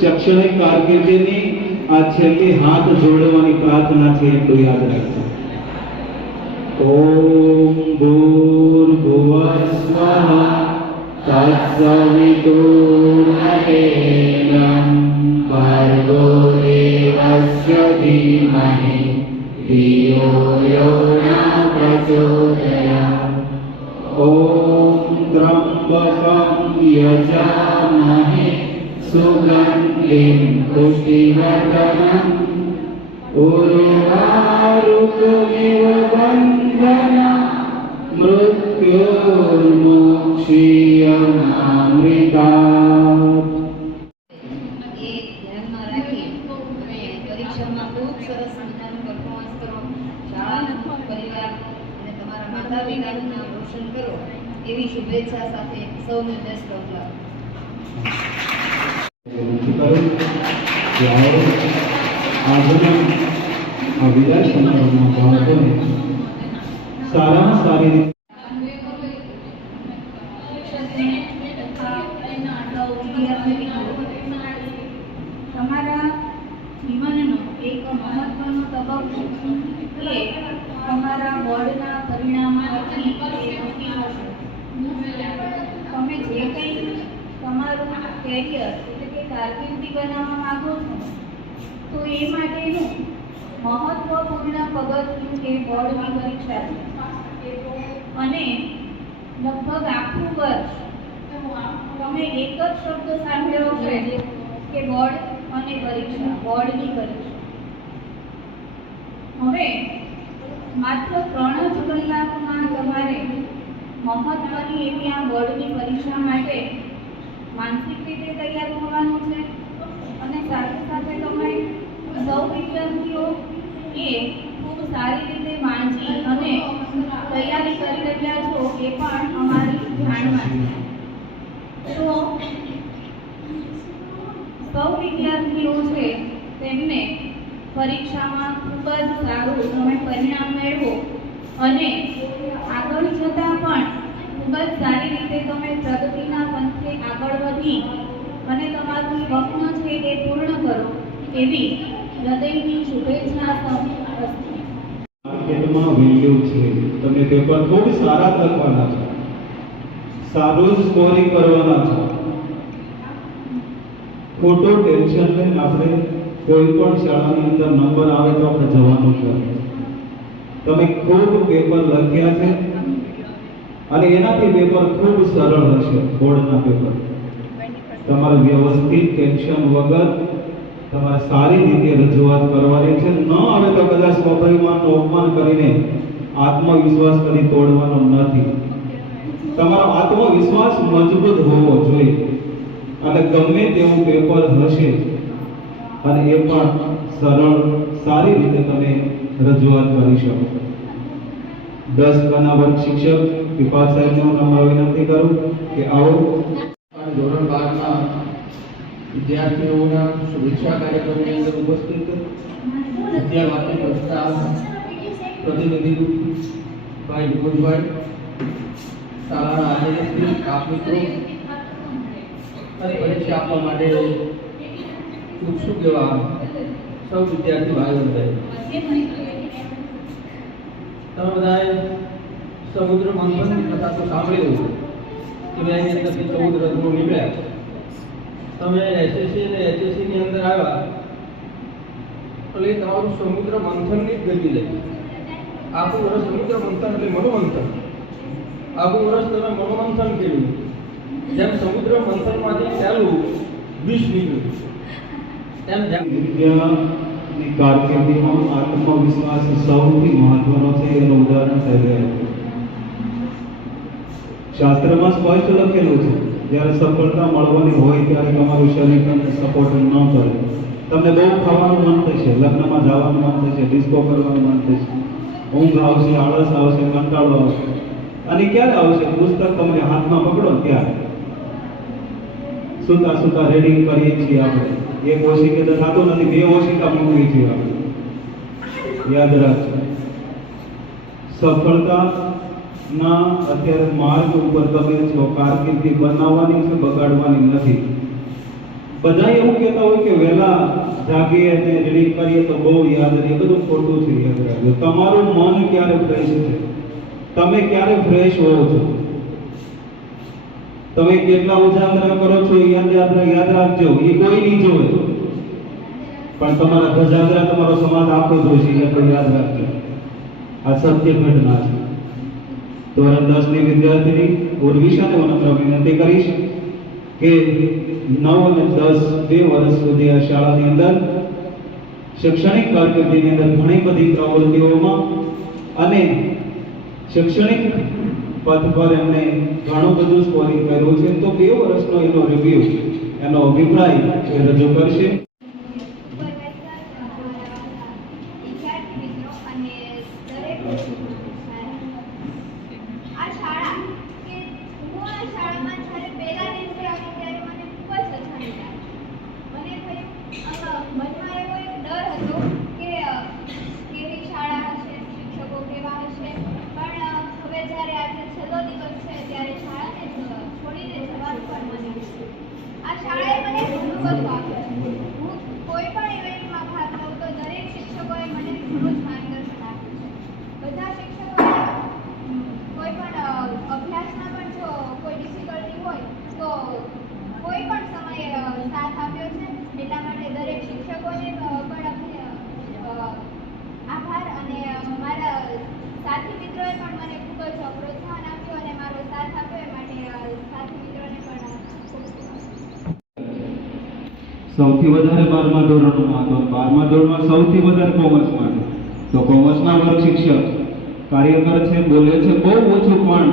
શૈક્ષણિક કારકિર્દીની આ છેલ્લી હાથ જોડવાની પ્રાર્થના છે એટલું યાદ રાખજો. ઓમ ભૂર્ભુવઃ સ્વઃ તત્સવિતુર્વરેણ્યં ભર્ગો દેવસ્ય ધીમહિ ધિયો યો ન પ્રચોદયાत्. ઓમ ત્રંબકં યજામહે સુગંધિં પુષ્ટિવર્ધનम् ઉર્વારુકમિવ બંધનम् મૃત્યોર્મોક્ષીયમામૃતાत्. એ ધ્યાનમાં રાખી તમે પરીક્ષામાં ખૂબ સરસ મજાનું પરફોર્મન્સ કરો, શાળા, પરિવાર અને તમારા માતા પિતાનું નામ રોશન કરો એવી શુભેચ્છા સાથે સૌને બેસ્ટ ઓફ લક. આ વિદાય સમારોહમાં બાળકોને સારામાં સારી રીતે તમારા જીવનનો એક મહત્વનો તબક્કો એ તમારા બોર્ડના પરિણામ પછી નક્કી થશે. તમે જે કંઈ તમારું કેરિયર એટલે કે કારકિર્દી બનાવવા માંગો છો તો એ માટેનું મહત્વપૂર્ણ પગથિયું એ બોર્ડની પરીક્ષા છે. અને લગભગ આખું વર્ષ તમે એક જ શબ્દ સાંભળ્યો છે કે બોર્ડ અને પરીક્ષા, બોર્ડની પરીક્ષા. હવે માત્ર 3 જ કલાકમાં તમારે મહત્વની એવી આ બોર્ડની પરીક્ષા માટે માનસિક રીતે તૈયાર થવાનું છે અને સાથે સાથે તમે સૌ વિદ્યાર્થીઓ એ ખૂબ સારી રીતે વાંચી અને તૈયારી કરી રહ્યા છો એ પણ અમારી જાણમાં છે. તો સૌ વિદ્યાર્થીઓ છે તેમને પરીક્ષામાં ખૂબ જ સારું તમે પરિણામ મેળવો અને આગળ જતાં પણ ખૂબ જ સારી રીતે તમે પ્રગતિના પંથે આગળ વધી અને તમારું સ્વપ્ન છે એ પૂર્ણ કરો એવી હૃદયની શુભેચ્છા સૌને. માર્કેટમાં વેલ્યુ છે. તમે પેપર ખૂબ સારા કરવાના છો, સારું સ્કોરિંગ કરવાના છો. ખોટો ટેન્શન લઈને આપણે કોઈ પણ શાળાની અંદર નંબર આવે તો આપણે જવાનું છે. તમે ખૂબ પેપર લખ્યા છે અને એનાથી પેપર ખૂબ સરળ હશે. બોર્ડના પેપર તમારે વ્યવસ્થિત ટેન્શન વગર તમારે સારી રીતે રજૂઆત કરવાની છે. ન આવે તો કદાચ સ્વાભિમાનનું અપમાન કરીને આત્મવિશ્વાસ કરી તોડવાનો નથી. તમારો આત્મવિશ્વાસ મજબૂત હોવો જોઈએ અને ગમે તેવું પેપર હશે અને એ પણ સરળ સારી રીતે તમે રજૂઆત કરી શકો. 10 ગણા વર્ગ શિક્ષક વિપાસ સાહેબનો નમ્ર વિનંતી કરું કે આવો. ધોરણ 12ના વિદ્યાર્થીઓના શુભેચ્છા કાર્યક્રમની અંદર ઉપસ્થિત વિદ્યાવાસી સંસ્થા પ્રતિનિધિ ભાઈ વિપુલભાઈ, શાળાના આચાર્યશ્રી, સ્ટાફ મિત્રો અને પરીક્ષા આપવા માટે ઉત્સુક એવા સૌ વિદ્યાર્થી ભાઈઓ બધાએ તમે બધાએ સમુદ્ર મંથનની કથા તો સાંભળેલું કે એની અંદરથી 14 રત્નો નીકળ્યા. તમે એસએસસી અને એચએસસી ની અંદર આવ્યા એટલે તમારું સમુદ્ર મંથનની જ ગતિ લઈ. આખું વર્ષ સમુદ્ર મંથન એટલે મનોમંથન. આખું વર્ષ તમે મનોમંથન કર્યું. જેમ સમુદ્ર મંથનમાંથી પહેલું વિષ નીકળ્યું એમ વિદ્યાની કારકિર્દીમાં આત્મવિશ્વાસ સૌથી મહત્વનો છે. એનું ઉદાહરણ સાહેબે આપ્યું. શાસ્ત્રમાં સ્પષ્ટ લખેલું છે જ્યારે સફળતા મળવાની હોય ત્યારે તમારું શરીર તમને સપોર્ટ ન કરે. તમને બહુ ખાવાનું મન થશે, લગ્નમાં જવાનું મન થશે, ડિસ્કો કરવાનું મન થશે, ઊંઘ આવશે, આળસ આવશે, કંટાળો આવશે. અને ક્યારે આવશે? પુસ્તક તમે હાથમાં પકડો ત્યારે. સુતા સુતા રેડિંગ કરીએ છીએ આપણે. એક ઓશિકે તો થતો નથી, 2 ઓશિકા મૂકવી છીએ આપણે. યાદ રાખજો, સફળતા ના અત્યારે માર્ગ ઉપર તમે છો. કારકિર્દી બનાવવાની છે, બગાડવાની નથી. બધા એવું કહેતા હોય કે વહેલા જાગીએ અને રીડિંગ કરીએ તો બહુ યાદ રહે. એ બધું ખોટું છે. યાદ રાખજો, તમારું મન ક્યારે ફ્રેશ છે, તમે ક્યારે ફ્રેશ હો છો, તમે કેટલા ઉજાગરા કરો છો એ યાદ રાખજો. એ કોઈ નહીં જોવે, પણ તમારા ધજાગરા તમારો સમાજ આપતો જોઈશે. એ તો યાદ રાખજો. આ સત્ય ઘટના છે. ધોરણ 10 ની વિદ્યાર્થીની ઉર્વિશાને હું નમ્ર વિનંતી કરીશ કે 9 અને 10 બે વર્ષ સુધી આ શાળાની અંદર શૈક્ષણિક કારકિર્દીની અંદર ઘણી બધી પ્રવૃત્તિઓમાં અને શૈક્ષણિક પથ પર એમને ઘણું બધું સ્કોરિંગ કર્યું છે. તો 2 વર્ષનો એનો રિવ્યુ, એનો અભિપ્રાય એ રજૂ કરશે. આ શાળા કે હું આ શાળામાં જ્યારે પહેલા દિવસે આવી ત્યારે મને ખૂબ જ અજાણી લાગી. મને થયું મનમાં એવો એક ડર હતો કે કેવી શાળા હશે, શિક્ષકો કેવા હશે. પણ હવે જ્યારે આજે છેલ્લો દિવસ છે ત્યારે શાળાને છોડીને જવાનું પણ મને આ શાળાએ મને ઘણું બધું આપ્યું છે. હું કોઈ પણ ઇવેન્ટમાં ભાગ લઉં તો દરેક શિક્ષકોએ મને ઘણું જ માર્ગદર્શન આપ્યું છે. બધા શિક્ષકોએ કોઈ પણ અભ્યાસમાં પણ જો કોઈ ડિફિકલ્ટી હોય તો કોઈ પણ સમયે સાથ આપ્યો છે. એટલા માટે દરેક શિક્ષકોને પણ આભાર. અને મારા સાથી મિત્રોએ પણ મને ખૂબ જ પ્રોત્સાહન આપ્યું અને મારો સાથ આપ્યો. એ માટે સાથી મિત્રોને પણ સૌથી વધારે 12મા ધોરણમાં તો 12મા ધોરણમાં સૌથી વધારે કોમર્સ માટે તો કોમર્સના વર્ગ શિક્ષક કાર્યકર છે, બોલે છે બહુ ઓછું, પણ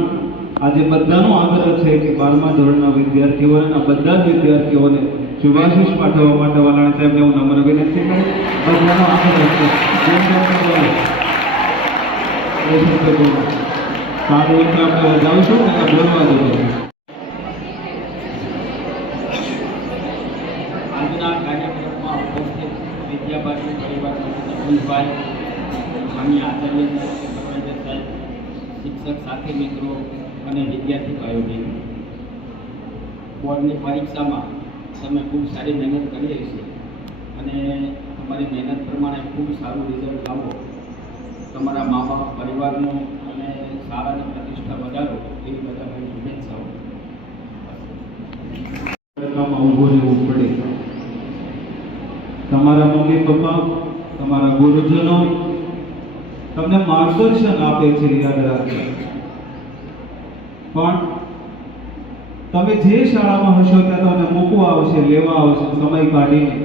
આજે બધાનો આગ્રહ છે કે 12મા ધોરણના વિદ્યાર્થીઓને આ બધા જ વિદ્યાર્થીઓને શુભાશીષ પાઠવવા માટે વાલાણી સાહેબને હું નમ્ર વિનંતી કરું. બધાનો આગ્રહ છે. સારું એટલે આપણે જાઉં અને બોલવા દઉં. આજના કાર્યક્રમમાં ઉપસ્થિત વિદ્યાભારતી પરિવારના નકુલભાઈ, માન્ય આચાર્ય સાહેબ, સુપરવાઇઝર સાહેબ, શિક્ષક સાથી મિત્રો અને વિદ્યાર્થી ભાઈઓ બહેનો, બોર્ડની પરીક્ષામાં તમે ખૂબ સારી મહેનત કરી હશે અને તમારી મહેનત પ્રમાણે ખૂબ સારું રિઝલ્ટ લાવો. તમારા મા બાપ, પરિવારનો અને શાળાની પ્રતિષ્ઠા વધારો એવી બધા મારી શુભેચ્છાઓ. ઊભું રહેવું પડે. તમારા મમ્મી પપ્પા, તમારા ગુરુજનો તમને માર્ગદર્શન આપે છે, યાદ રાખજો. પણ તમે જે શાળામાં હશો ત્યાં તમને મૂકવા આવશે, લેવા આવશે, સમય કાઢીને,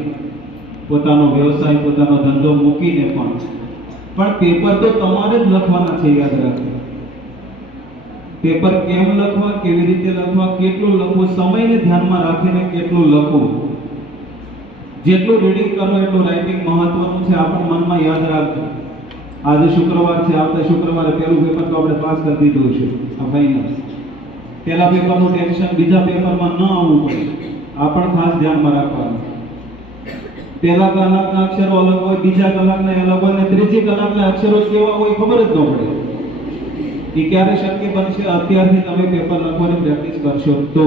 પોતાનો વ્યવસાય, પોતાનો ધંધો મૂકીને. પણ પેપર તો તમારે જ લખવાના છે, યાદ રાખજો. પેપર કેમ લખવા, કેવી રીતે લખવા, કેટલું લખવું, સમયને ધ્યાનમાં રાખીને કેટલું લખવું. જેટલું રીડિંગ કરો એટલું રાઇટિંગ મહત્વનું છે. આપણા મનમાં યાદ રાખજો. આજે શુક્રવાર છે, આવતા શુક્રવારે પહેલું પેપર તો આપણે પાસ કરી દીધું છે. આ ફાઇનલ. પહેલા પેપરનું ટેન્શન બીજા પેપરમાં ન આવવું પડે, આ પણ ખાસ ધ્યાનમાં રાખવાનું. પહેલા કલાકના અક્ષરો અલગ હોય, બીજા કલાકના અલગ હોય, અને ત્રીજી કલાકના અક્ષરો કેવા હોય ખબર જ ન પડે. એ ક્યારે શક્ય બનશે? અત્યારથી તમે પેપર લખવાની પ્રેક્ટિસ કરશો તો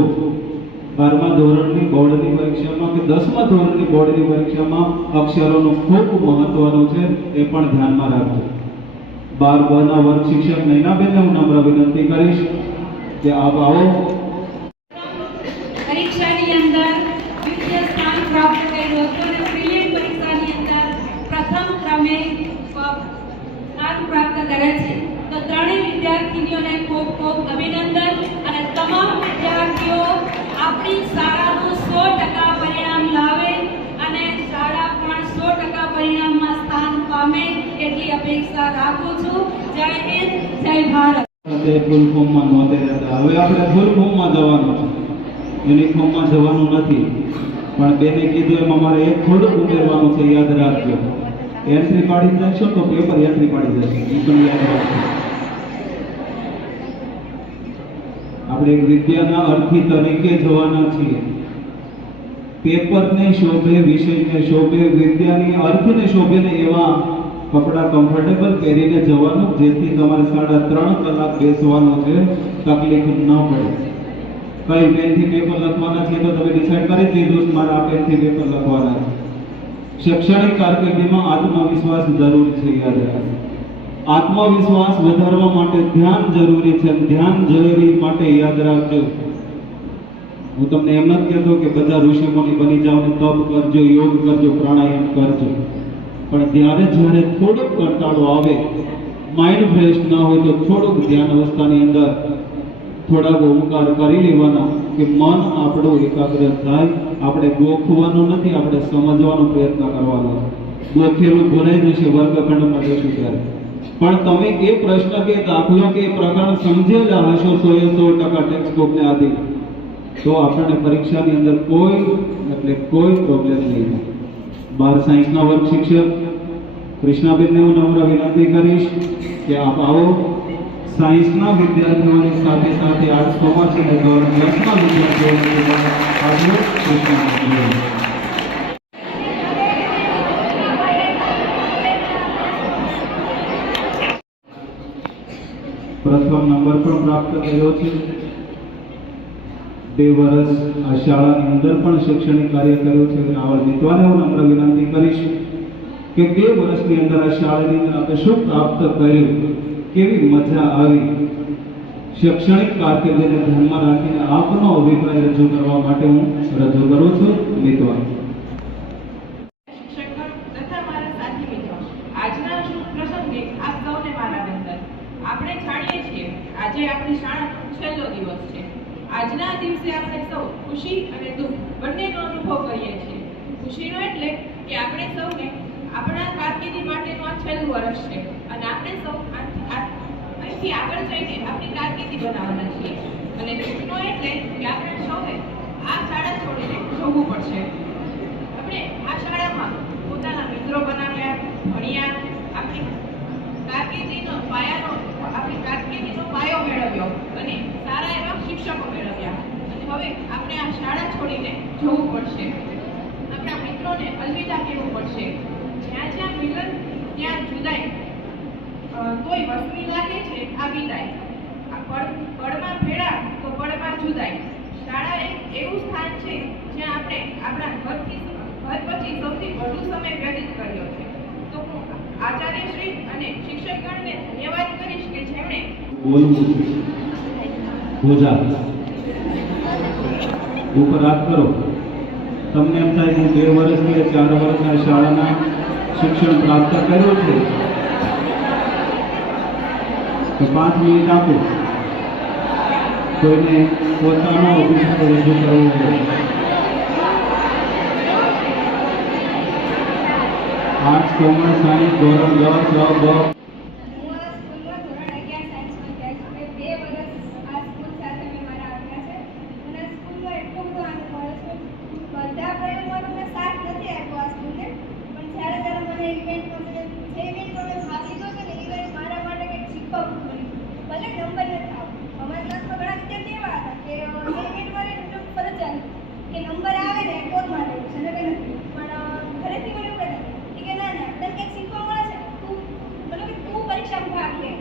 12મા ધોરણની બોર્ડની પરીક્ષામાં કે 10મા ધોરણની બોર્ડની પરીક્ષામાં અક્ષરોનું ખૂબ મહત્વનું છે, એ પણ ધ્યાનમાં રાખજો. 12 ના વર્ગ શિક્ષક નૈનાબેનને હું નમ્ર વિનંતી કરીશ કે આપ આવો. પરીક્ષાની અંદર દ્વિતીય સ્થાન પ્રાપ્ત કર્યું હતું અને પ્રિલિમ પરીક્ષાની અંદર પ્રથમ ક્રમે સ્થાન પ્રાપ્ત કરે છે. તો ત્રણેય વિદ્યાર્થીનીઓને ખૂબ ખૂબ અભિનંદન. અને તમામ વિદ્યાર્થીઓ આપણી શાળાનું 100% પરિણામ લાવે અને શાળા પણ 100% પરિણામમાં સ્થાન પામે એટલી અપેક્ષા રાખું છું. જય હિન્દ, જય ભારત. ફૂલ ફોર્મમાં નહોતે રહેતા, હવે આપણે ફૂલ ફોર્મમાં જવાનું છે. યુનિફોર્મમાં જવાનું નથી. પણ બેને કીધું એમ અમારે એક થોડુંક ઉમેરવાનું છે, યાદ રાખજો. એન્ટ્રી પાડી જશો તો પેપર એન્ટ્રી પાડી જશે, એ પણ યાદ રાખજો. આપણે વિદ્યાના અર્થી તરીકે જવાના છીએ. પેપરને શોભે, વિષયને શોભે, વિદ્યાની અર્થને શોભે ને એવા કપડાં કમ્ફર્ટેબલ પહેરીને જવાનું, જેથી તમારે 3.5 કલાક બેસવાનો છે, તકલીફ ન પડે. કઈ પેનથી પેપર લખવાના છે તો તમે ડિસાઈડ કરી જ લીધું છે મારે આ પેનથી પેપર લખવાના છે. શૈક્ષણિક કારકિર્દીમાં આત્મવિશ્વાસ જરૂરી છે. યાદ રાખો, આત્મવિશ્વાસ વધારવા માટે ધ્યાન જરૂરી છે. ધ્યાન જરૂરી માટે યાદ રાખજો, હું તમને એમ નથી કહેતો કે બધા ઋષિમુનિ બની જાઓ ને તપ કરજો, યોગ કરજો, પ્રાણાયામ કરજો, પણ જ્યારે જ્યારે થોડોક કંટાળો આવે, માઇન્ડ ફ્રેશ ના હોય તો થોડુંક ધ્યાન અવસ્થાની અંદર થોડાક ઓમકાર કરી લેવાના કે મન આપણું એકાગ્ર થાય. આપણે ગોખવાનું નથી, આપણે સમજવાનો પ્રયત્ન કરવાનો. ગોખેલું ભરાઈ જશે વર્ગખંડમાં જશું ત્યારે. પણ તમે એ પ્રશ્ન કે દાખલો કે પ્રકરણ સમજેલા હશો 100% ટેક્સ્ટ બુકને આધીન, તો આપણને પરીક્ષાની અંદર કોઈ પ્રોબ્લેમ નહીં થાય. 12 સાયન્સના વર્ગ શિક્ષક કૃષ્ણાબેનને હું નમ્ર વિનંતી કરીશ કે આપ આવો. સાયન્સના વિદ્યાર્થીઓની સાથે સાથે આર્ટ્સ કોમર્સ અને ધોરણ 10ના વિદ્યાર્થીઓને પણ આપણું કૃષ્ણાબેન. પ્રથમ નંબર પણ પ્રાપ્ત કર્યો છે. 2 વર્ષ આ શાળાની અંદર પણ શૈક્ષણિક કાર્ય કર્યું છે. આવા મિત્રોને હું નમ્ર વિનંતી કરીશ કે 2 વર્ષની અંદર આ શાળાની અંદર આપણે શું પ્રાપ્ત કર્યું, કેવી મજા આવી. શૈક્ષણિક કારકિર્દીને ધ્યાનમાં રાખીને આપનો અભિપ્રાય રજૂ કરવા માટે હું રજૂ કરું છું. મિત્રો, શિક્ષકગણ તથા મારા સાથી મિત્રો, આજના શુભ પ્રસંગે આપ સૌને મારા વંદન. આપણે જાણીએ છીએ આજે આપણી શાળાનો છેલ્લો દિવસ છે. આજના દિવસે આપણે સૌ ખુશી અને દુઃખ બંનેનો અનુભવ કરીએ છીએ. ખુશીનો એટલે કે આપણે સૌને આપણા કારકિર્દી માટેનું આ છેલ્લું વર્ષ છે અને આપણે સૌ અહીંથી આગળ જઈને આપણી કારકિર્દી બનાવવાના છીએ. અને દુઃખનો એટલે કે આપણે સૌએ આ શાળા છોડીને જવું પડશે. આપણે આ શાળામાં પોતાના મિત્રો બનાવ્યા, ભણ્યા, આપણી કારકિર્દીનો પાયો મેળવ્યો અને સારા એવા શિક્ષકો મેળવ્યા. અને હવે આપણે આ શાળા છોડીને જવું પડશે. આપણા મિત્રોને અલવિદા કહેવું પડશે. જ્યાં જ્યાં મિલન ત્યાં જુદાઈ, કોઈ વસ્તી લાગે છે આ વિદાય. આ પળમાં ભેળા તો પળમાં જુદાઈ. શાળા એક એવું સ્થાન છે જ્યાં આપણે આપણા ઘર પછી સૌથી વધુ સમય વ્યતીત કર્યો છે. તો હું આચાર્યશ્રી અને શિક્ષકગણને ધન્યવાદ કરીશ કે જેમણે બોલવું છે. ભોજા ઉપર હાથ કરો. તમને એમ થાય હું 2 વર્ષ કે 4 વર્ષના શાળાના શિક્ષણ પ્રાપ્ત કર્યું છે તો 5 મિનિટ આપો. કોઈને પોતાનો અભિપ્રાય રજૂ કરવો હોય. આર્ટ્સ, કોમર્સ, સાયન્સ, ધોરણ 10, 12. હું આ સ્કૂલમાં ધોરણ 11 સાયન્સમાં ગયા છું. મેં 2 વર્ષ આ સ્કૂલ સાથે મેં મારા આપ્યા છે. મને આ સ્કૂલનો એટલો બધો આનંદ મળે છે. બધા પ્રયોગોનો મેં સાથ નથી આપ્યો આ સ્કૂલને, પણ જ્યારે મને ઇવેન્ટમાં જે ઇવેન્ટમાં મેં ભાગ લીધો છે ને ઇવેન્ટ મારા માટે કંઈક શીખવાનું મળ્યું. ભલે નંબર નથી આવતો. અમારા ક્લાસમાં ઘણા વિદ્યાર્થી એવા હતા કે ઇવેન્ટમાં ફરજિયાત કે નંબર આવે ને તો જ મારે છે ને કંઈ નથી. પણ ઘરેથી મને એવું કહેતા કે ના તને કંઈક શીખવા મળે છે, તું પરીક્ષામાં ભાગ લે.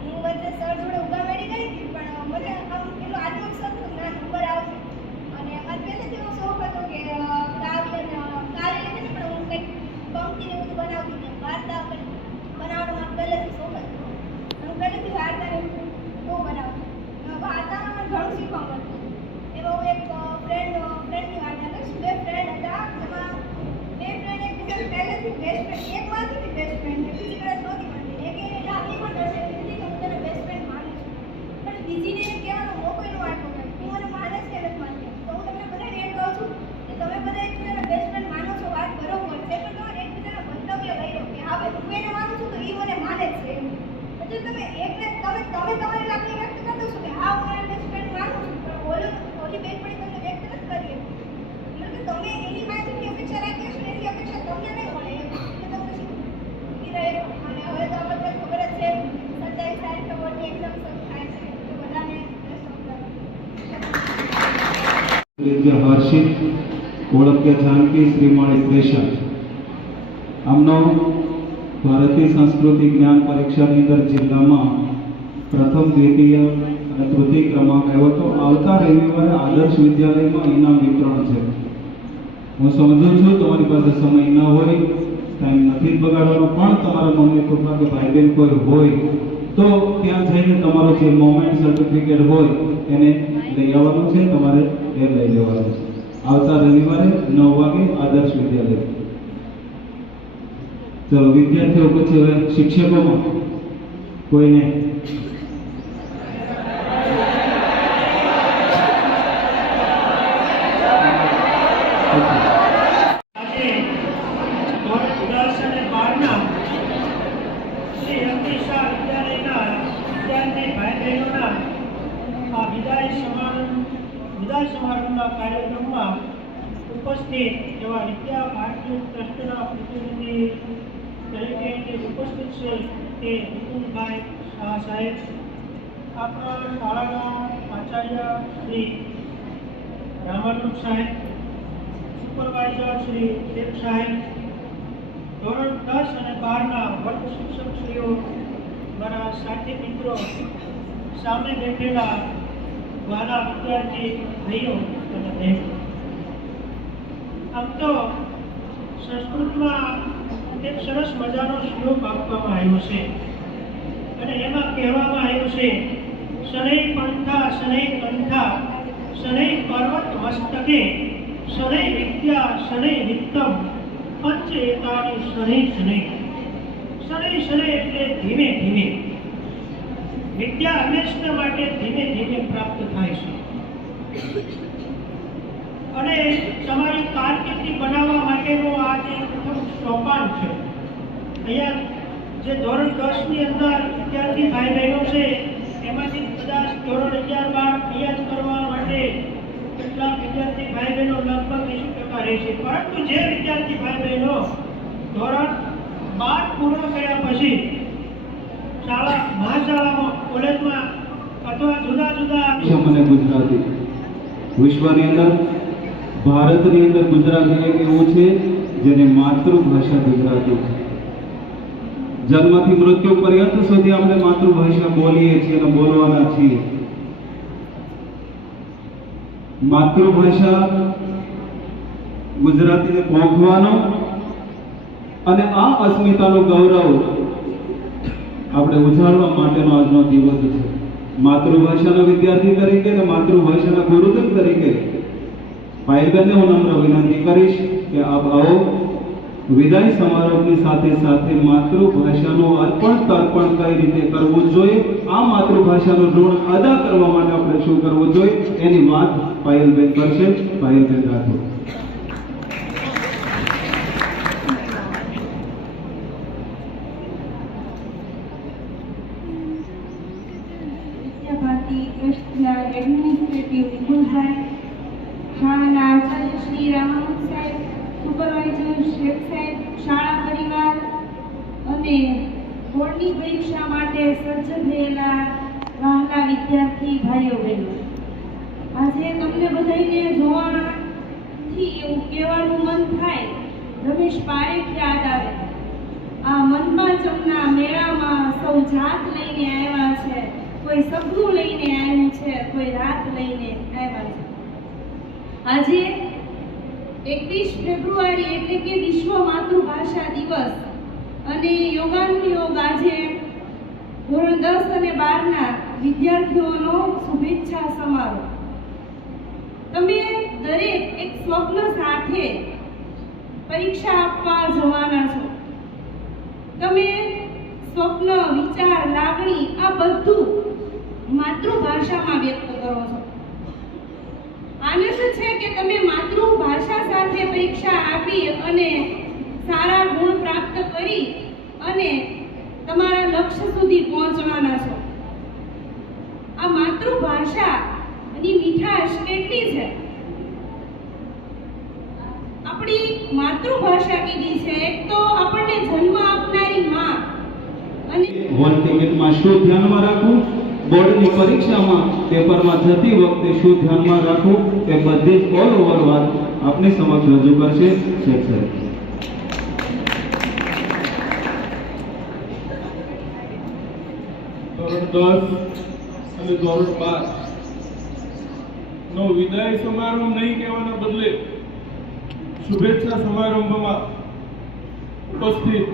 હું વચ્ચે સર જોડે ઉગામેડી કરી હતી, પણ મને આમ એટલો આત્મવિશ્વાસ હતો ના નંબર આવશે. અને મારે પહેલેથી એવો શોખ હતો કે કાવ્ય લખીને પણ હું કંઈક પંક્તિને બધું બનાવતી હતી. વાર્તા બનાવવાનો મારો પહેલેથી શોખ હતો. હું પહેલેથી વાર્તાને બહુ બનાવતી. વાર્તામાં મને ઘણું શીખવા મળતું. એમાં હું એક ફ્રેન્ડની વાર્તા કહીશ. 2 ફ્રેન્ડ હતા, એમાં 2 ફ્રેન્ડ એકબીજા પહેલેથી બેસ્ટ ફ્રેન્ડ, એક માનતી બેસ્ટ ફ્રેન્ડ બીજી કદાચ નહોતી માનતી. એક એને લાગણી પણ દર્શાવી કે હું તને બેસ્ટ ફ્રેન્ડ માનું છું, પણ બીજીને એને કહેવાનો મોકો ન આપ્યો કે તું મને માને છે કે નથી માનતી. તો હું તમને બધાને એમ કહું છું કે તમે બધા એકબીજાના બેસ્ટ ફ્રેન્ડ માનો છો, વાત બરોબર છે, પણ તમારે એકબીજાના મંતવ્ય લઈ લો કે હા ભાઈ હું એને માનું છું તો એ મને માને જ છે. એટલે તમે તમારી લાગણી વ્યક્ત કરી દો છો કે હા હું એને બેસ્ટ ફ્રેન્ડ માનું છું, પણ ઓલી બેનપણી તમને વ્યક્ત નથી કરી. એટલે તમે એની પાસેથી અપેક્ષા રાખી હશો ને એની અપેક્ષા તમને નહીં મળે. એટલે તો પછી અને હવે તો આપણે ખબર જ છે સરકારી સાયન્સ બોર્ડની એક્ઝામ શરૂ થાય છે તો બધાને વિદ્યા હર્ષિત, ઓળખ્યા જાનકી, શ્રીમાળી પ્રેશર. આમનો ભારતીય સંસ્કૃતિ જ્ઞાન પરીક્ષાની અંદર જિલ્લામાં પ્રથમ, દ્વિતીય અને તૃતીય ક્રમાંક આવ્યો તો આવતા રવિવારે આદર્શ વિદ્યાલયમાં ઇનામ વિતરણ છે. હું સમજુ છું તમારી પાસે સમય ન હોય, ટાઈમ નથી બગાડવાનો, પણ તમારા મમ્મી પપ્પા કે ભાઈ બહેન કોઈ હોય તો ત્યાં જઈને તમારો જે મોમેન્ટ સર્ટિફિકેટ હોય એને લઈ આવવાનું છે, તમારે એ લઈ લેવાનું છે. આવતા રવિવારે 9 વાગે આદર્શ વિદ્યાલય. ચલો વિદ્યાર્થીઓ પછી હવે શિક્ષકોમાં કોઈને આજે ધોરણ 10 અને 12ના શ્રી અંકિશા વિદ્યાલયના વિદ્યાર્થી ભાઈ બહેનોના આ વિદાય સમારંભના કાર્યક્રમમાં ઉપસ્થિત એવા વિદ્યા ભારતી ટ્રસ્ટના પ્રતિનિધિ તરીકે જે ઉપસ્થિત છે તે વિપુલભાઈ શાહ સાહેબ, આપણા શાળાના આચાર્ય શ્રી રામાનુજ સાહેબ, સુપરવાઇઝર શ્રી દેવ સાહેબ, ધોરણ 10 અને 12ના વર્ગ શિક્ષકશ્રીઓ, મારા સાથી મિત્રો, સામે બેઠેલા વાલા વિદ્યાર્થી ભાઈઓ અને બહેનો. આમ તો સંસ્કૃતમાં એક સરસ મજાનો શ્લોક આપવામાં આવ્યો છે અને એમાં કહેવામાં આવ્યું છે, શનૈ પંથા શનૈ કંઠા શનૈ પર્વત મસ્તકે શનૈ વિદ્યા શનૈ વિત્તમ પંચ એતાની શનૈ શનૈ. શનૈ શનૈ એટલે ધીમે ધીમે. વિદ્યા હંમેશા માટે ધીમે ધીમે પ્રાપ્ત થાય છે અને તમારી કારકિર્દી બનાવવા માટેનું આ જે પ્રથમ સોપાન છે. અહીંયા જે ધોરણ 10 ની અંદર વિદ્યાર્થી ભાઈ બહેનો છે એમાંથી કદાચ ધોરણ 11 12 અહીંયા જ કરવા માટે કેટલાક વિદ્યાર્થી ભાઈ બહેનો લગભગ 80% રહે છે, પરંતુ જે વિદ્યાર્થી ભાઈ બહેનો ધોરણ 12 પૂર્ણ કર્યા પછી શાળા મહાશાળામાં કોલેજમાં અથવા જુદા જુદા મને ગુજરાતી વિશ્વની અંદર ભારતની અંદર ગુજરાતી એક એવું છે જેની માતૃભાષા ગુજરાતી છે. જન્મથી મૃત્યુ પર્યંત સુધી આપણે માતૃભાષા બોલીએ છીએ અને બોલવાના છીએ. માતૃભાષા ગુજરાતીને પોંખવાનો અને આ અસ્મિતાનું ગૌરવ આપણે ઉજાળવા માટેનો આજનો દિવસ છે. માતૃભાષાના વિદ્યાર્થી તરીકે અને માતૃભાષાના ગુરુદેવ તરીકે ભાઈ બહેનને હું નમ્ર વિનંતી કરીશ કે આપ આવો. વિદાય સમારોહની સાથે સાથે માતૃભાષાનું અર્પણ તર્પણ કઈ રીતે કરવું જોઈએ, આ માતૃભાષાનું ઋણ અદા કરવા માટે આપણે શું કરવું જોઈએ એની વાત પાયલબેન કરશે. પાયલબેન રાઠોડ. ભારતી ટ્રસ્ટના એડમિનિસ્ટ્રેટિવ વિપુલભાઈ, શાળાના આચાર્ય શ્રી રામાનુજ સાહેબ, સુપરવાઇઝર શેખ સાહેબ, શાળા પરિવાર અને બોર્ડની પરીક્ષા માટે સજ્જ થયેલા વહાલા વિદ્યાર્થી ભાઈઓ બહેનો, આજે તમને બધાને જોવાથી એવું કહેવાનું મન થાય, રમેશ પારેખ યાદ આવે. આ મનપાચમના મેળામાં સૌ જાત લઈને આવ્યા છે, કોઈ સપનું લઈને આવ્યું છે, કોઈ રાત લઈને આવ્યા છે. આજે 21 ફેબ્રુઆરી એટલે કે વિશ્વ માતૃભાષા દિવસ અને યોગાનુયોગ આજે ધોરણ 10 અને 12ના વિદ્યાર્થીઓનો શુભેચ્છા સમારોહ. તમે દરેક એક સ્વપ્ન સાથે પરીક્ષા આપવા જવાના છો. તમે સ્વપ્ન, વિચાર, લાગણી આ બધું માતૃભાષામાં વ્યક્ત કરો છો. આનંદ છે કે તમે માતૃભાષા સાથે પરીક્ષા આપી અને સારા ગુણ પ્રાપ્ત કરી અને તમારા લક્ષ્ય સુધી પહોંચવાના છો. આ માતૃભાષાની મીઠાશ કેટલી છે. આપણી માતૃભાષા કીધી છે એક તો આપણને જન્મ આપનારી માં અને હોલ ટિકિટમાં શું ધ્યાનમાં રાખવું, બોર્ડની પરીક્ષામાં પેપરમાં જતી વખતે શું ધ્યાનમાં રાખવું એ બધી જ ઓલ ઓવર વાત આપની સમક્ષ રજૂ કરશે શેખ સાહેબ. ધોરણ 10 અને ધોરણ 12 નો વિદાય સમારંભ નહીં કહેવાના બદલે શુભેચ્છા સમારંભમાં ઉપસ્થિત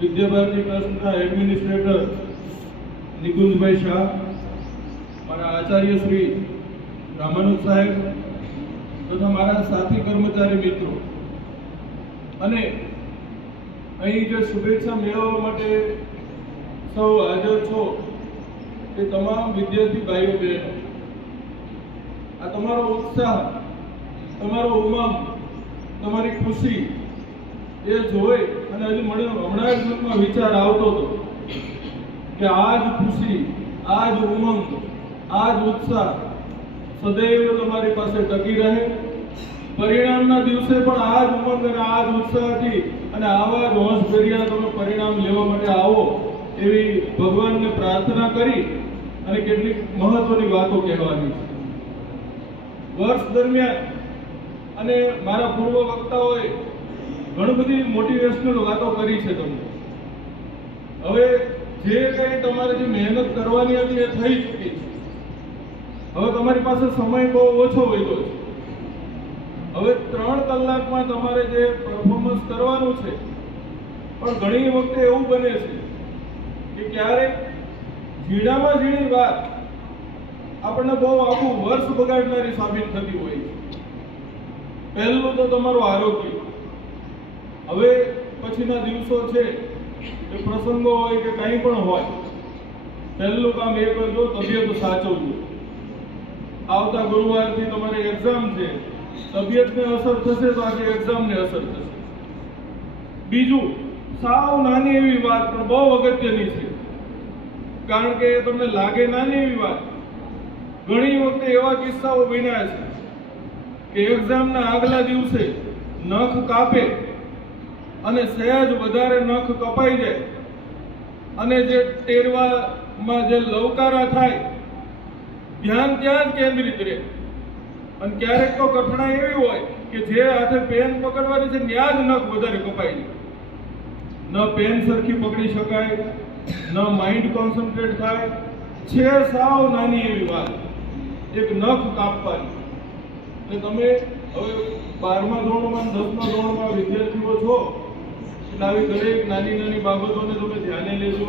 વિદ્યાભારતી ટ્રસ્ટના એડમિનિસ્ટ્રેટર નિકુંજભાઈ શાહ, મારા આચાર્ય શ્રી રામાનુજ સાહેબ તથા મારા સાથી કર્મચારી મિત્રો અને અહીં જે શુભેચ્છા મેળવવા માટે સૌ હાજર છો એ તમામ વિદ્યાર્થી ભાઈઓ બહેનો, આ તમારો ઉત્સાહ, તમારો ઉમંગ, તમારી ખુશી એ જોઈ અને હજી મને હમણાં જ મનમાં વિચાર આવતો હતો કે આ જ ખુશી, આ જ ઉમંગ, આ જ ઉત્સાહ સદૈવ તમારી પાસે ટકી રહે. પરિણામના દિવસે પણ આ જ ઉમંગ અને આ જ ઉત્સાહથી અને આવા જ હોંશભર્યા તમે પરિણામ લેવા માટે આવો એવી ભગવાનને પ્રાર્થના કરી અને કેટલીક મહત્વની વાતો કહેવાની છે. વર્ષ દરમિયાન અને મારા પૂર્વ વક્તાઓએ ઘણી બધી મોટિવેશનલ વાતો કરી છે. તમને હવે જે કંઈ તમારે જે મહેનત કરવાની હતી એ થઈ ચૂકી છે. હવે તમારી પાસે સમય બહુ ઓછો વધ્યો છે. હવે 3 કલાકમાં તમારે જે પરફોર્મન્સ કરવાનું છે, પણ ઘણી વખતે એવું બને છે કે ક્યારેક ઝીણામાં ઝીણી વાત આપણને બહુ આખું વર્ષ બગાડનારી સાબિત થતી હોય છે. પહેલું તો તમારું આરોગ્ય. હવે પછીના દિવસો છે કે પ્રસંગો હોય કે કંઈ પણ હોય, પહેલું કામ એ કરજો, તબિયત સાચવજો. આવતા ગુરુવારથી તમારી એક્ઝામ છે, તબિયતને અસર થશે તો આજે એક્ઝામને અસર થશે. બીજું, સાવ નાની એવી વાત પણ બહુ અગત્યની છે, કારણ કે તમને લાગે નાની એવી વાત, ઘણી વખતે એવા કિસ્સાઓ બન્યા છે કે એક્ઝામના આગલા દિવસે નખ કાપે અને સહેજ વધારે નખ કપાઈ જાય અને જે ટેરવામાં જે લવકારા થાય, ધ્યાન ત્યાં જ કેન્દ્રિત રહે. અને ક્યારેક તો કઠણાઈ એવી હોય કે જે હાથે પેન પકડવાની છે ત્યાં જ નખ વધારે કપાઈ જાય. ન પેન સરખી પકડી શકાય, ન માઇન્ડ કોન્સન્ટ્રેટ થાય. છે સાવ નાની એવી વાત, એક નખ કાપવાની. એટલે તમે હવે 12મા ધોરણમાં 10મા ધોરણમાં વિદ્યાર્થીઓ છો એટલે આવી દરેક નાની નાની બાબતોને તમે ધ્યાને લેજો.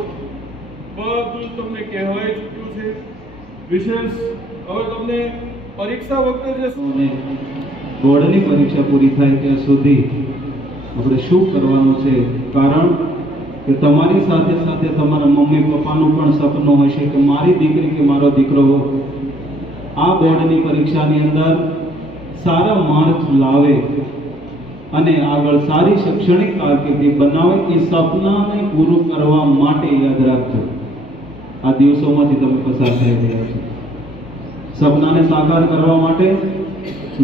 બધું જ તમને કહેવાય ચૂક્યું છે. વિશેષ હવે તમને પરીક્ષા વખતે જે બોર્ડની પરીક્ષા પૂરી થાય ત્યાં સુધી આપણે શું કરવાનું છે, કારણ કે તમારી સાથે સાથે તમારા મમ્મી પપ્પાનું પણ સપનું હશે કે મારી દીકરી કે મારો દીકરો આ બોર્ડની પરીક્ષાની અંદર સારા માર્ક્સ લાવે અને આગળ સારી શૈક્ષણિક કારકિર્દી બનાવે. એ સપનાને પૂરું કરવા માટે યાદ રાખજો, આ દિવસોમાંથી તમે પસાર થઈ રહ્યા છો. સપનાને સાકાર કરવા માટે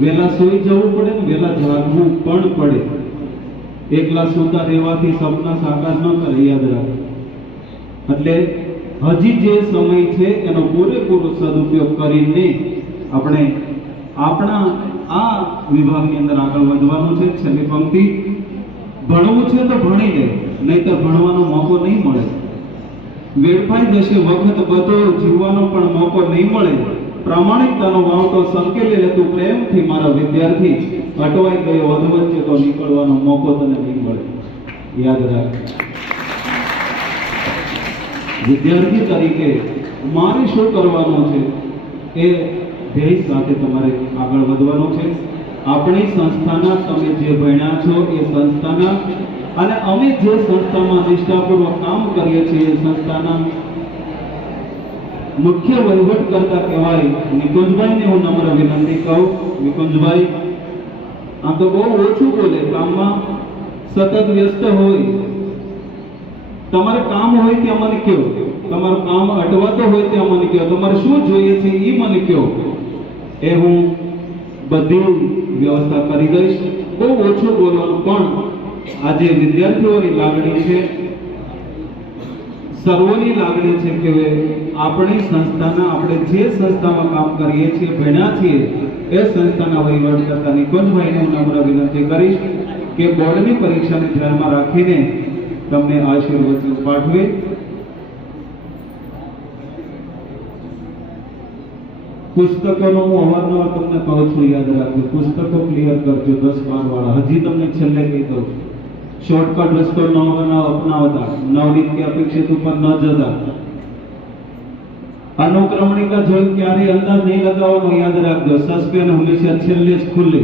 વહેલા સૂઈ જવું પડે ને વહેલા જાગવું પણ પડે. એકલા સૂતા રહેવાથી સપના સાકાર ન કરે, યાદ રાખો. એટલે હજી જે સમય છે એનો પૂરેપૂરો સદુપયોગ કરીને આપણે આપણા આ વિભાગની અંદર આગળ વધવાનું છે. છેલ્લી પંક્તિ, ભણવું છે તો ભણી લે, નહીતર ભણવાનો મોકો નહીં મળે. વેડફાઈ જશે વખત બધો, જીવવાનો પણ મોકો નહીં મળે. પ્રામાણિકતાનો વાવટો સંકેલી લે તું પ્રેમથી મારા વિદ્યાર્થી, અટવાઈ ગયો અધવચ્ચે તો નીકળવાનો મોકો તને નહીં મળે. યાદ રાખ, વિદ્યાર્થી તરીકે મારે શું કરવાનું છે એ ધ્યેય સાથે તમારે આગળ વધવાનું છે. આપણી સંસ્થાના તમે જે ભણ્યા છો એ સંસ્થાના અને અમે જે સંસ્થામાં નિષ્ઠાપૂર્વક કામ કરીએ છીએ એ સંસ્થાના મુખ્ય વહીવટકર્તા કહેવાય નિકુંજભાઈને હું નમ્ર વિનંતી કહું. નિકુંજભાઈ આમ તો બહુ ઓછું બોલે, કામમાં સતત વ્યસ્ત હોય. તમારે કામ હોય ત્યાં મને કહો, તમારું કામ અટવાતો હોય ત્યાં મને કહો, તમારે શું જોઈએ છે એ મને કહો, એ હું બધી વ્યવસ્થા કરી દઈશ. બહુ ઓછું બોલવાનું, પણ આજે વિદ્યાર્થીઓની લાગણી છે, સર્વોની લાગણી છે કે આપણી સંસ્થાના, આપણે જે સંસ્થામાં કામ કરીએ છીએ, ભણ્યા છીએ એ સંસ્થાના વહીવટકર્તા નિકુંજભાઈને હું નમ્ર વિનંતી કરીશ કે બોર્ડની પરીક્ષાને ધ્યાનમાં રાખીને તમને આશીર્વાદ પાઠવે. પુસ્તકોનો હું અવારનવાર તમને કહું છું, યાદ રાખજો, પુસ્તકો ક્લિયર કરજો 10-12 વાળા. હજી તમને છેલ્લે કહી દઉં, શોર્ટકટ રસ્તો ન અપનાવતા, નવનીતિ અપેક્ષિત ઉપર ન જતા, અનુક્રમણિકા જોઈ ક્યારેય અંદાજ નહીં લગાવવાનો, યાદ રાખજો. સસ્પેન્સ હંમેશા છેલ્લે જ ખુલ્લે,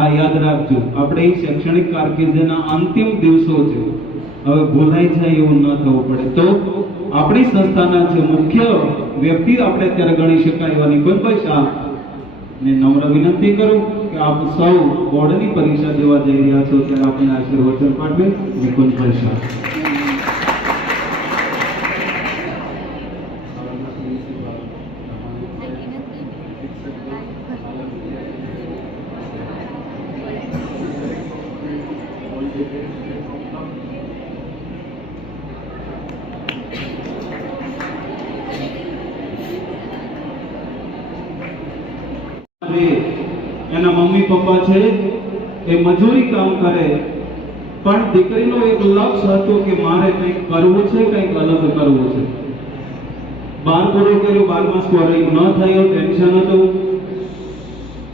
આ યાદ રાખજો. આપણે એ શૈક્ષણિક કારકિર્દીના અંતિમ દિવસો છે, હવે ભૂલાઈ જાય એવું ન થવું પડે. તો આપણી સંસ્થાના જે મુખ્ય વ્યક્તિ આપણે અત્યારે ગણી શકાય એવા નિકુંજભાઈ શાહ ને નમ્ર વિનંતી કરું કે આપ સૌ બોર્ડની પરીક્ષા દેવા જઈ રહ્યા છો ત્યારે આપણે આશીર્વચન પાઠવે. નિકુંજભાઈ શાહ. એના મમ્મી પપ્પા છે એ મજૂરી કામ કરે, પણ દીકરીનો એક લક્ષ્ય હતું કે મારે કંઈક કરવું છે, કંઈક અલગ કરવું છે. 12 પૂરું કર્યું, 12માં સ્કોરિંગ ન થયું, ટેન્શન હતું.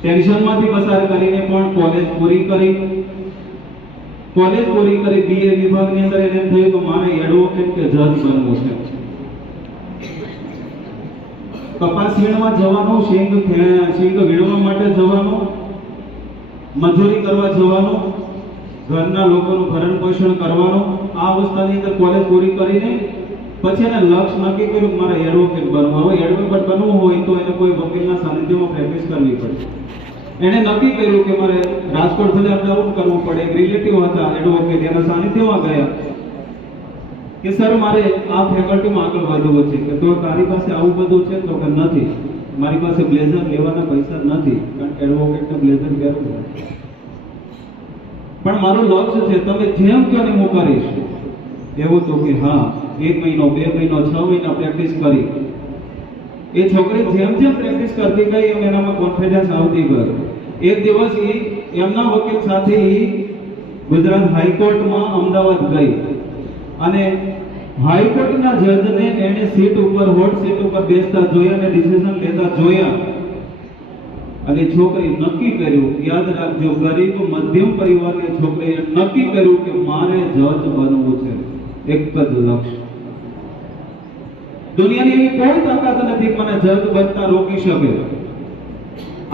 ટેન્શનમાંથી પસાર કરીને પણ કોલેજ પૂરી કરી. કોલેજ પૂરી કરી BA વિભાગની અંદર એને થયું કે મારે એડવોકેટ કે જજ બનવું છે. કપાસ વીણવા જવાનું, શીંગ વીણવા માટે જવાનું, મજૂરી કરવા જવાનું, ઘરના લોકોનું ભરણ પોષણ કરવાનું. આ અવસ્થાની અંદર કોલેજ પૂરી કરીને પછી એને લક્ષ્ય નક્કી કર્યું મારે એડવોકેટ બનવું. હવે એડવોકેટ બનવું હોય તો એને કોઈ વકીલના સાનિધ્યમાં પ્રેક્ટિસ કરવી પડે. એને નક્કી કર્યું કે મારે રાજકોટ સુધી અપડાઉન કરવું પડે. રિલેટિવ હતા એડવોકેટ, એના સાનિધ્યમાં ગયા કે સર મારે આ ફેકલ્ટીમાં આગળ વધવું છે. કે તો તારી પાસે આવું બધું છે? તો કે નથી, મારી પાસે બ્લેઝર લેવાના પૈસા નથી, કારણ કે એડવોકેટને બ્લેઝર પહેરવું હોય. પણ મારું લક્ષ્ય છે, તમે જેમ કહો ને હું કરીશ. એવું તો કે હા, 1 મહિનો 2 મહિનો 6 મહિના પ્રેક્ટિસ કરી. એ છોકરી જેમ જેમ પ્રેક્ટિસ કરતી ગઈ એમ એનામાં કોન્ફિડન્સ આવતી ગયો. એક દિવસ એમના વકીલ સાથે ગુજરાત હાઈકોર્ટમાં અમદાવાદ ગઈ અને હાઈકોર્ટના જજને એને સીટ ઉપર, હોટ સીટ ઉપર બેસતા જોયા અને ડિસિઝન લેતા જોયા. અને છોકરી નક્કી કર્યું, યાદ રાખજો, ગરીબ મધ્યમ પરિવારની છોકરીએ નક્કી કર્યું કે મારે જજ બનવું છે. એક જ લક્ષ્ય. દુનિયાની એવી કોઈ તાકાત નથી મને જજ બનતા રોકી શકે.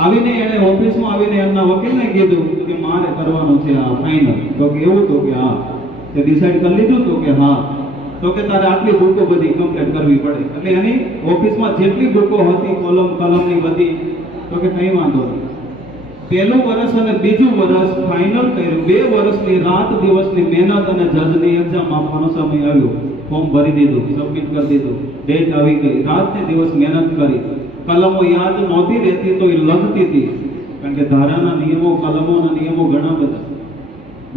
આવીને એને ઓફિસમાં આવીને એમના વકીલને કીધું કે મારે કરવાનું છે આ ફાઇનલ. તો કે એવું? તો કે હા. તે ડિસાઈડ કરી લીધું? તો કે હા. તો કે તારે આટલી બુકો બધી કમ્પ્લીટ કરવી પડે. એટલે એની ઓફિસમાં જેટલી બુકો હતી કલમની બધી, તો કે કંઈ વાંધો નહીં. પહેલું વર્ષ અને બીજું વર્ષ ફાઇનલ કર્યું. 2 વર્ષની રાત દિવસની મહેનત અને જજની એક્ઝામ આપવાનો સમય આવ્યો. ફોર્મ ભરી દીધું, સબમિટ કરી દીધું, ડેટ આવી ગઈ. રાત ને દિવસ મહેનત કરી. કલમો યાદ નહોતી રહેતી તો એ લખતી હતી, કારણ કે ધારાના નિયમો, કલમોના નિયમો ઘણા બધા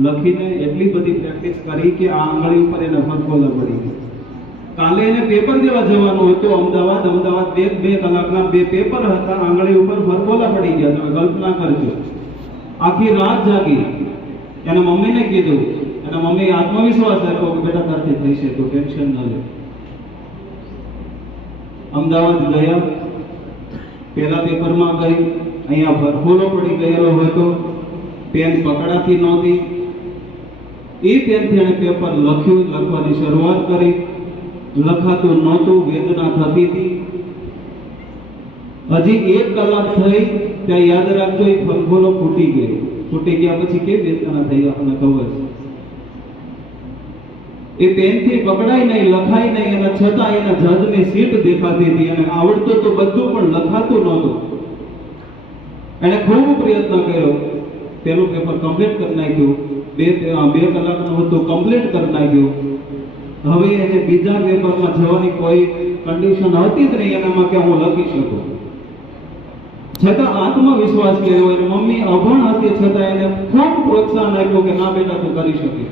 લખીને એટલી બધી પ્રેક્ટિસ કરી કે આ આંગળી ઉપર એને ફરફોલા પડી ગઈ. કાલે એને પેપર દેવા જવાનું હતું અમદાવાદ. 2 કલાકના 2 પેપર હતા, આંગળી ઉપર ફરફોલા પડી ગયા. તમે કલ્પના કરજો. આખી રાત જાગી. એના મમ્મીને કીધું, એના મમ્મી આત્મવિશ્વાસ આપ્યો કે બેટા તારથી થઈ છે, તો ટેન્શન ન લે. અમદાવાદ ગયા, પહેલા પેપરમાં ગઈ, અહીંયા ફરફોલો પડી ગયેલો હતો, પેન પકડાતી નહોતી. એ પેનથી એને પેપર લખ્યું, લખવાની શરૂઆત કરી. લખાતું નહોતું, વેદના થતી હતી. હજી 1 કલાક થઈ ત્યાં યાદ રાખજો એ ફરફોલો ફૂટી ગઈ. ફૂટી ગયા પછી કેવી વેદના થઈ આપણને ખબર છે. એ પેનથી પકડાય નહીં, લખાય નહીં, એના છતાં એના જજની સીટ દેખાતી હતી. અને આવડતું તો બધું પણ લખાતું નહોતું. એને ખૂબ પ્રયત્ન કર્યો. પેલું પેપર કમ્પ્લીટ કરી નાખ્યું. 2 કલાકનું હતું, કમ્પ્લીટ કરી નાખ્યું. હવે એને બીજા પેપરમાં જવાની કોઈ કન્ડિશન હતી જ નહીં એનામાં કે હું લખી શકું. છતાં આત્મવિશ્વાસ કર્યો. એની મમ્મી અભણ હતી છતાં એને ખૂબ પ્રોત્સાહન આપ્યું કે ના બેટા તું કરી શકે,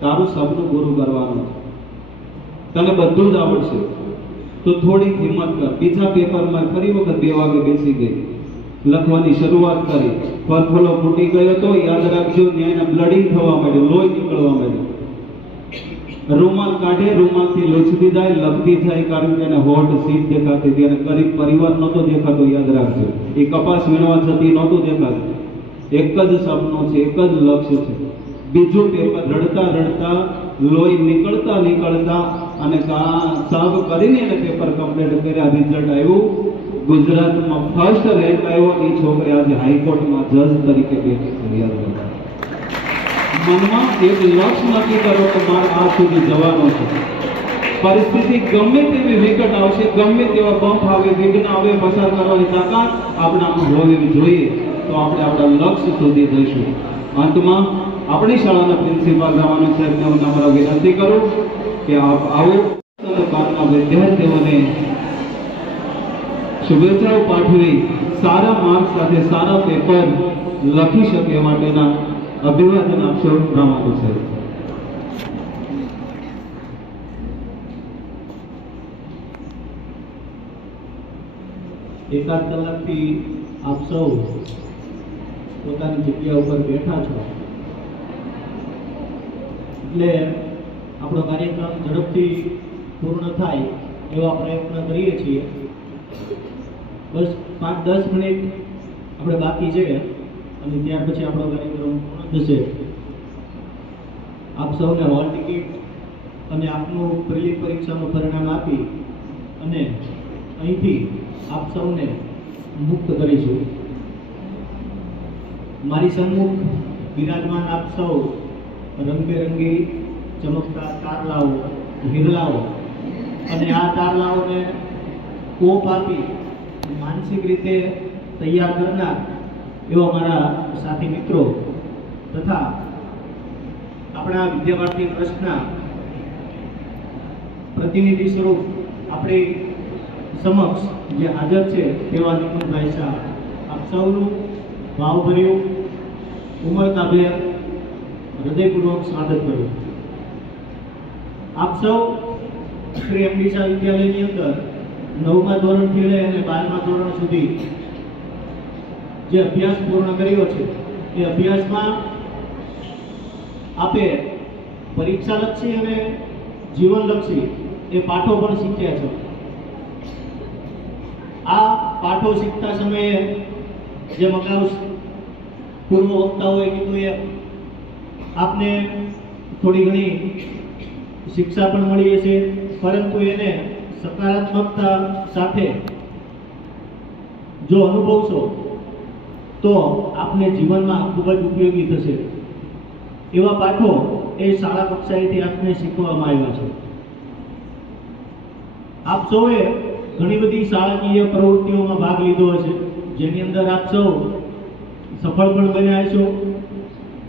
તારું સપનું પૂરું કરવાનું, તને બધું જ આવડશે, તો થોડીક હિંમત કર. બીજા પેપરમાં ફરી વખત 2 વાગે બેસી ગઈ, લખવાની શરૂઆત કરી. ફરફોલો ફૂટી ગયો તો યાદ રાખજો, ત્યાં બ્લડિંગ થવા માંડ્યું, લોહી નીકળવા માંડ્યું. રૂમાલ કાઢે, રૂમાલથી લૂછતી જાય, લખતી જાય, કારણ કે એને હોટ સીટ દેખાતી હતી અને ગરીબ પરિવાર નહોતો દેખાતો. યાદ રાખજો, એ કપાસ વીણવા જતી નહોતું દેખાતું. એક જ સપનું છે, એક જ લક્ષ્ય છે. બીજું પેપર રડતા રડતા, લોહી નીકળતા નીકળતા અને સાફ કરીને એને પેપર કમ્પ્લીટ કર્યા. રિઝલ્ટ આવ્યું, ગુજરાતમાં ફર્સ્ટ રેન્ક આવ્યો. એ છોકરી આજે હાઈકોર્ટમાં જજ તરીકે બેઠી છે. યાદ રાખજો, મનમાં એક લક્ષ્ય નક્કી કરો કે મારે આ સુધી જવાનું છે. પરિસ્થિતિ ગમે તેવી વિકટ આવશે, ગમે તેવા બમ્પ આવે, વિઘ્ન આવે, પસાર કરવાની તાકાત આપણામાં હોવી જોઈએ, તો આપણે આપણા લક્ષ્ય સુધી જઈશું. અંતમાં આપણી શાળાના પ્રિન્સિપાલ રામાનંદ સાહેબને હું નમ્ર વિનંતી કરું કે આપ આવો કારના વિદ્યાર્થીઓને શુભેચ્છાઓ પાઠવી સારા માર્ક્સ સાથે સારા પેપર લખી શકે એ માટેના અભિવાદન આપશો. રામાનંદ સાહેબ. એકાદ કલાકથી આપ સૌ પોતાની જગ્યા ઉપર બેઠા છો એટલે આપણો કાર્યક્રમ ઝડપથી પૂર્ણ થાય એવા પ્રયત્ન કરીએ છીએ. બસ 5-10 મિનિટ આપણે બાકી છે અને ત્યાર પછી આપણો કાર્યક્રમ પૂર્ણ થશે. આપ સૌને હોલ ટિકિટ અને આપનું પ્રિલિમ પરીક્ષાનું પરિણામ આપી અને અહીંથી આપ સૌને મુક્ત કરીશું. મારી સન્મુખ બિરાજમાન આપ સૌ રંગબેરંગી ચમકતા તારલાઓ, હિરલાઓ અને આ તારલાઓને કોપ આપી માનસિક રીતે તૈયાર કરનાર એવા મારા સાથી મિત્રો તથા આપણા વિદ્યાભારતી ટ્રસ્ટના પ્રતિનિધિ સ્વરૂપ આપણી સમક્ષ જે હાજર છે તેવા નિકુંજભાઈ શાહ, આપ સૌનું ભાવભર્યું ઉમળકાભેર હૃદયપૂર્વક સ્વાગત કરું. આપ સૌ શ્રી એમડી શાહ વિદ્યાલયની અંદર 9મા ધોરણથી લઈ અને 12મા ધોરણ સુધી જે અભ્યાસ પૂર્ણ કર્યો છે એ અભ્યાસમાં આપે પરીક્ષાલક્ષી અને જીવનલક્ષી એ પાઠો પણ શીખ્યા છો. આ પાઠો શીખતા સમયે જે અગાઉ પૂર્વ વક્તાઓએ કીધું એ આપને થોડી ઘણી શિક્ષા પણ મળી હશે, પરંતુ એને સકારાત્મકતા સાથે જો અનુભવશો તો આપને જીવનમાં ખૂબ જ ઉપયોગી થશે. એવા પાઠો એ શાળા કક્ષાએથી આપને શીખવવામાં આવ્યા છે. આપ સૌએ ઘણી બધી શાળાકીય પ્રવૃત્તિઓમાં ભાગ લીધો હશે, જેની અંદર આપ સૌ સફળ પણ બન્યા હશો,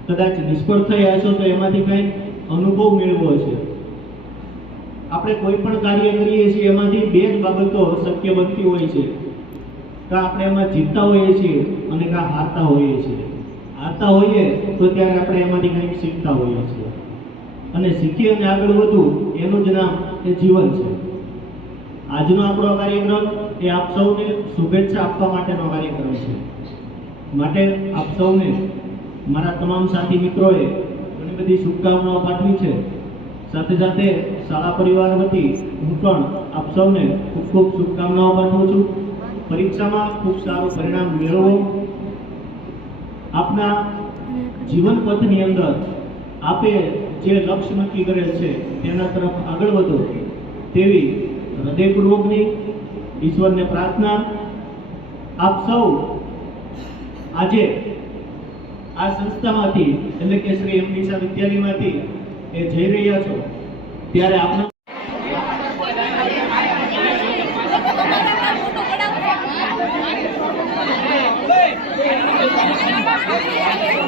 કદાચ નિષ્ફળ થયા હશો તો એમાંથી કંઈક અનુભવ મેળવ્યો હશે. આપણે કોઈ પણ કાર્ય કરીએ છીએ એમાંથી બે જ બાબતો શક્ય બનતી હોય છે, કાં આપણે એમાં જીતતા હોઈએ છીએ અને કાં હારતા હોઈએ છીએ. હારતા હોઈએ તો ત્યારે આપણે એમાંથી કંઈક શીખતા હોઈએ છીએ અને શીખી અને આગળ વધવું એનું જ નામ એ જીવન છે. આજનો આપણો કાર્યક્રમ એ આપ સૌને શુભેચ્છા આપવા માટેનો કાર્યક્રમ છે. માટે આપ સૌને મારા તમામ સાથી મિત્રોએ ઘણી બધી શુભકામનાઓ પાઠવી છે. સાથે સાથે શાળા પરિવાર વતી હું પણ આપ સૌને ખૂબ ખૂબ શુભકામનાઓ પાઠવું છું. પરીક્ષામાં ખૂબ સારું પરિણામ મેળવો. આપના જીવન પથની અંદર આપે જે લક્ષ્ય નક્કી કરેલ છે તેના તરફ આગળ વધો તેવી હૃદયપૂર્વકની ઈશ્વરને પ્રાર્થના. આપ સૌ આજે આ સંસ્થામાંથી એટલે કે શ્રી એમડી શાહ વિદ્યાલયમાંથી એ જઈ રહ્યા છો ત્યારે આપના Thank you.